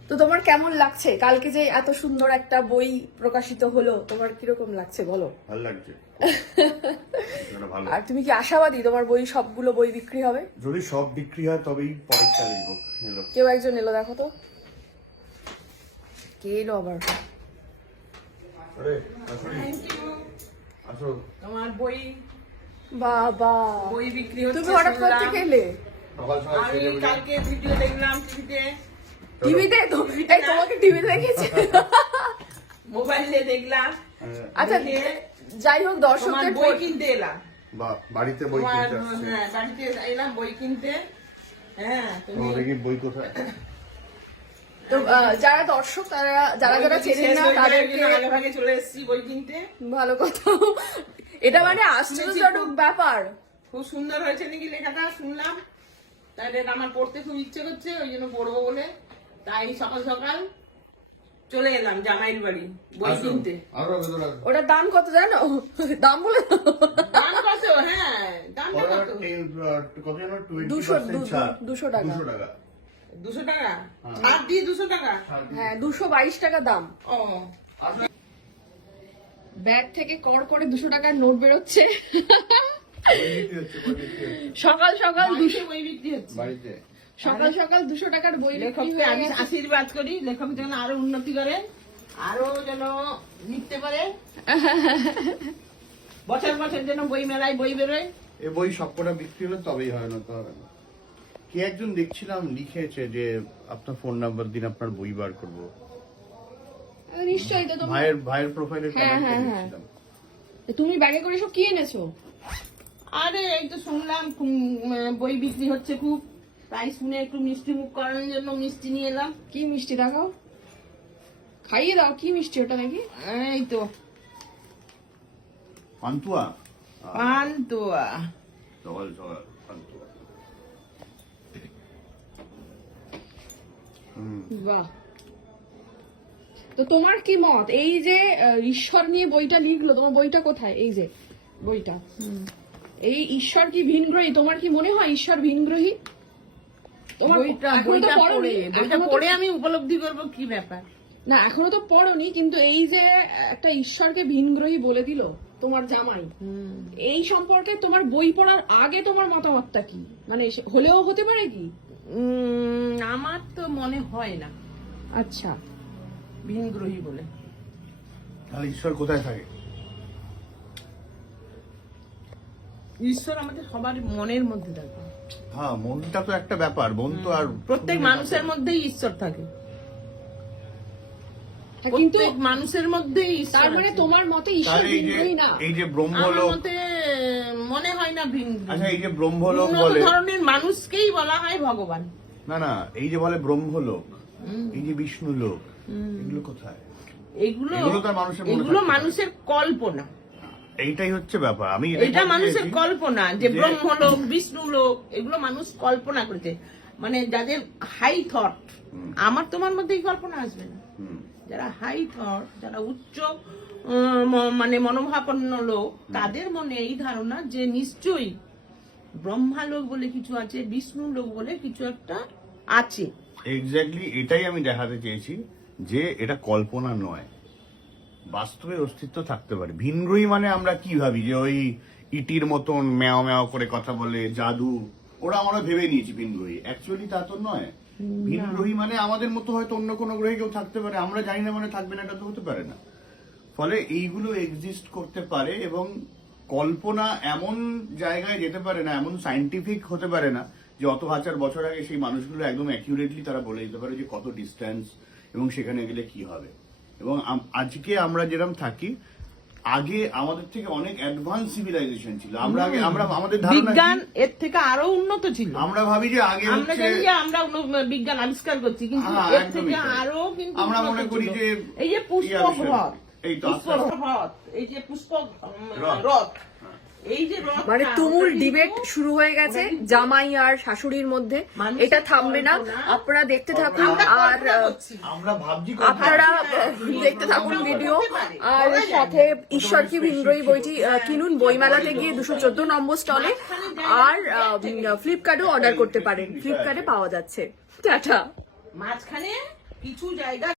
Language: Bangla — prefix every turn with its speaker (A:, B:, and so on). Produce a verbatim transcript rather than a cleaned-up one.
A: তো তোমার কেমন লাগছে কালকে যে এত সুন্দর একটা বই প্রকাশিত হলো, তোমার কিরকম লাগছে বলো?
B: ভালো লাগছে।
A: আর তুমি কি আশাবাদী তোমার বই সবগুলো বই বিক্রি হবে?
B: যদি সব বিক্রি হয় তবেই পরের চ্যালেঞ্জ হোক।
A: কেউ একজন এলো, দেখো তো কে এলো আবার।
B: আরে আসো,
C: তোমার বই
A: বাবা
C: বই বিক্রি হচ্ছে।
A: তুমি হঠাৎ করতে গেলে?
B: সকাল সকাল
C: আমি
B: সেজে গুজে-
C: কালকে ভিডিও দেখলাম টিভিতে,
A: টিভিতে? এই তোমাকে টিভিতে দেখেছি।
C: মোবাইলে দেখলাম।
B: হ্যাঁ,
A: আচ্ছা যাই হোক,
C: তোমার
A: দর্শকদের
C: বই কিনতে এলাম।
B: বাহ, বাড়িতে বই
C: তোমার
B: কিনতে আসছে।
C: হ্যাঁ বাড়িতে এলাম বই কিনতে। হ্যাঁ তুমি
B: তোমার দেখি বই কোথায়?
A: তো আহ, যারা দর্শক তারা যারা যারা
C: বই
A: চেনেন
C: শেষ
A: না
C: হয়ে যায়,
A: তাদেরকে
C: ওই জন্য আগে ভাগে চলে এসেছি বই কিনতে।
A: ভালো কথা। এটা মানে আশ্চর্যজনক ব্যাপার।
C: খুব সুন্দর হয়েছে নাকি লেখাটা শুনলাম, তাই এটা আমার পড়তে খুব ইচ্ছে করছে, ওই জন্য পড়বো বলে তাই সকাল সকাল চলে এলাম জামাইয়ের বাড়ি বই
B: আসো,
C: কিনতে।
B: আরো ভেতরে আসো।
A: ওটার দাম কত জানো? দাম বলে
C: দাম কত? হ্যাঁ দামটা
B: ওরা
C: কত?
B: এই, আহ, কত যেন টোয়েন্টি
A: দুশো
B: পার্সেন্ট ছাড়।
A: দুশো টাকা।
B: দুশো টাকা
C: দুশো টাকা
B: হ্যাঁ।
C: ছাড় দিয়ে দুশো টাকা।
B: ছাড় দিয়ে-
A: হ্যাঁ দুশো বাইশ টাকা দাম।
C: ও
B: আসো।
A: ব্যাগ থেকে কর করে দুশো টাকার নোট বেরোচ্ছে।
B: বই বিক্রি হচ্ছে, বই বিক্রি হচ্ছে।
A: সকাল সকাল দুশো
C: বাড়িতে বই বিক্রি হচ্ছে।
B: বাড়িতে
A: সকাল সকাল দুশো টাকার বই বিক্রি
C: লেখককে
A: হয়ে
C: আমি
A: গেছে।
C: আশীর্বাদ করি, লেখক যেন আরো উন্নতি করে, আরো যেন লিখতে পারে, বছর বছর যেন বই মেলায় বই বেরোয়।
B: এ বই সবকটা বিক্রি হলে তবেই হয়, না তো হবে না। কে একজন দেখছিলাম লিখেছে যে আপনার ফোন নাম্বার দিন, আপনার বই বার করবো।
A: নিশ্চয়ই তো তুমি
B: ভাইয়ের ভাইয়ের প্রোফাইলে
A: হ্যাঁ,
B: কমেন্ট
A: হ্যাঁ, হ্যাঁ।
B: দেখছিলাম।
A: তুমি ব্যাগে করে সব কি এনেছো?
C: আরে এই তো শুনলাম উম, বই বিক্রি হচ্ছে খুব, তাই শুনে একটু মিষ্টি মুখ করানোর জন্য মিষ্টি নিয়ে এলাম।
A: কি মিষ্টি দেখাও, খাইয়ে দাও। কি মিষ্টি ওটা নাকি?
C: এই তো
B: পান্তুয়া
C: পান্তুয়া।
B: সকাল সকাল পান্তুয়া। হুম,
A: বাহ। তো তোমার কি মত এই যে আহ, ঈশ্বর নিয়ে বইটা লিখলো, তোমার বইটা কোথায়? এই যে বইটা, এই ঈশ্বর কি ভিনগ্রহী? তোমার কি মনে হয় ঈশ্বর ভিনগ্রহী? তোমার
C: বইটা
A: এখনো তো
C: বইটা
A: পড়োনি,
C: পড়ে বইটা
A: এখনো তো-
C: পড়ে আমি উপলব্ধি করবো কি ব্যাপার।
A: না এখনো তো পড়োনি, কিন্তু এই যে একটা ঈশ্বরকে ভিনগ্রহী বলে দিল তোমার জামাই, এই সম্পর্কে তোমার বই পড়ার আগে তোমার মতামতটা কি? মানে সে- হলেও হতে পারে কি?
C: উম, আমার তো মনে হয় না
A: আচ্ছা,
C: ভিনগ্রহী বলে।
B: তাহলে ঈশ্বর কোথায় থাকে?
C: ঈশ্বর আমাদের সবার মনের মধ্যে থাকে,
B: হ্যাঁ, মনটা তো একটা ব্যাপার, মন তো আর
C: প্রত্যেক মানুষের মধ্যেই ঈশ্বর থাকে,
A: হ্যাঁ, কিন্তু
C: প্রত্যেক মানুষের মধ্যেই ঈশ্বর
A: তার মানে
C: আছে।
A: তোমার মতে ঈশ্বর
B: তাহলে এই যে
A: ভিনগ্রহী না?
B: এই যে
C: আমার
B: ব্রহ্মলোক,
C: মতে মনে হয় না ভিনগ্রহী।
B: আচ্ছা এই যে ব্রহ্মলোক
C: উন্নত
B: বলে,
C: ধরনের মানুষকেই বলা হয় ভগবান।
B: না না এই যে বলে ব্রহ্মলোক, এই যে বিষ্ণু লোক, এগুলো কোথায়?
C: এগুলো
B: এগুলো তো আর মানুষের মনে
C: এগুলো
B: থাকতে পারে।
C: মানুষের কল্পনা,
B: এইটাই হচ্ছে ব্যাপার। আমি
C: এটা মানুষের
B: বলতে
C: কল্পনা যে
B: যে-
C: ব্রহ্মলোক বিষ্ণু লোক এগুলো মানুষ কল্পনা করেছে, মানে যাদের হাই থট। আমার তোমার মধ্যে এই কল্পনা আসবে না।
B: হুম,
C: যারা হাই থট, যারা উচ্চ উম, ম- মানে মনোভাবাপন্ন লোক, তাদের মনে এই ধারণা যে নিশ্চয়ই ব্রহ্মা লোক বলে কিছু আছে, বিষ্ণু লোক বলে কিছু একটা আছে।
B: এক্স্যাক্টলি এটাই আমি দেখাতে চেয়েছি যে এটা কল্পনা নয়, বাস্তবে অস্তিত্ব থাকতে পারে। ভিনগ্রহী মানে আমরা কি ভাবি যে ওই ইটির মতন ম্যাও ম্যাও করে কথা বলে, জাদু, ওরা আমরা ভেবে নিয়েছি ভিনগ্রহী। অ্যাকচুয়ালি তা তো নয়। ভিনগ্রহী মানে আমাদের মতো হয়তো অন্য কোনো গ্রহে কেউ থাকতে পারে, আমরা জানি না মানে থাকবে না, এটা তো হতে পারে না। ফলে এইগুলো এক্সিস্ট করতে পারে এবং কল্পনা এমন জায়গায় যেতে পারে না, এমন সাইন্টিফিক হতে পারে না যে অত হাজার বছর আগে সেই মানুষগুলো একদম অ্যাকিউরেটলি তারা বলে দিতে পারে যে কত ডিস্টেন্স এবং সেখানে গেলে কি হবে। এবং আম- আজকে আমরা যেরকম থাকি, আগে আমাদের থেকে অনেক অ্যাডভান্স সিভিলাইজেশন ছিল। আমরা আগে আমরা আমাদের ধারণা
C: বিজ্ঞান
B: কি?
C: এর থেকে আরো উন্নত ছিল।
B: আমরা ভাবি যে আগে
C: আমরা
B: হচ্ছে
C: জানি যে আমরা উন্ন- বিজ্ঞান আবিষ্কার করছি, কিন্তু
B: হ্যাঁ,
C: এর
B: একদমই
C: থেকে
B: তাই।
C: আরো কিন্তু
B: আমরা
C: উন্নত
B: মনে করি
C: ছিল।
B: যে
C: এই যে পুষ্পক
B: ইয়া বিষয়।
C: হ্রদ,
B: এই তো আস্তে
C: পুষ্পক
B: আস্তে-
C: হ্রদ, এই যে পুষ্পক উম,
B: হ্রদ।
C: হ্রদ, এই যে হ্রদ,
A: মানে তুমুল ডিবেট শুরু হয়ে গেছে জামাই আর শাশুড়ির মধ্যে।
C: মানুষের
A: এটা থামবে না,
C: কল্পনা।
A: আপনারা দেখতে থাকুন।
C: আমরা
A: আর
C: কল্পনা
A: আহ,
C: করছি।
B: আমরা ভাবছি
A: আপনারা
B: কল্পনা।
A: দেখতে থাকুন ভিডিও।
C: হতে পারে,
A: আর
C: বলা যায়
A: সাথে ঈশ্বর কি ভিনগ্রহী বইটি আহ, কিনুন বইমেলাতে গিয়ে দুশো চোদ্দ নম্বর স্টলে। আর ফ্লিপকার্টেও অর্ডার করতে পারেন, ফ্লিপকার্টে পাওয়া যাচ্ছে। টাটা।
C: মাঝখানে কিছু জায়গা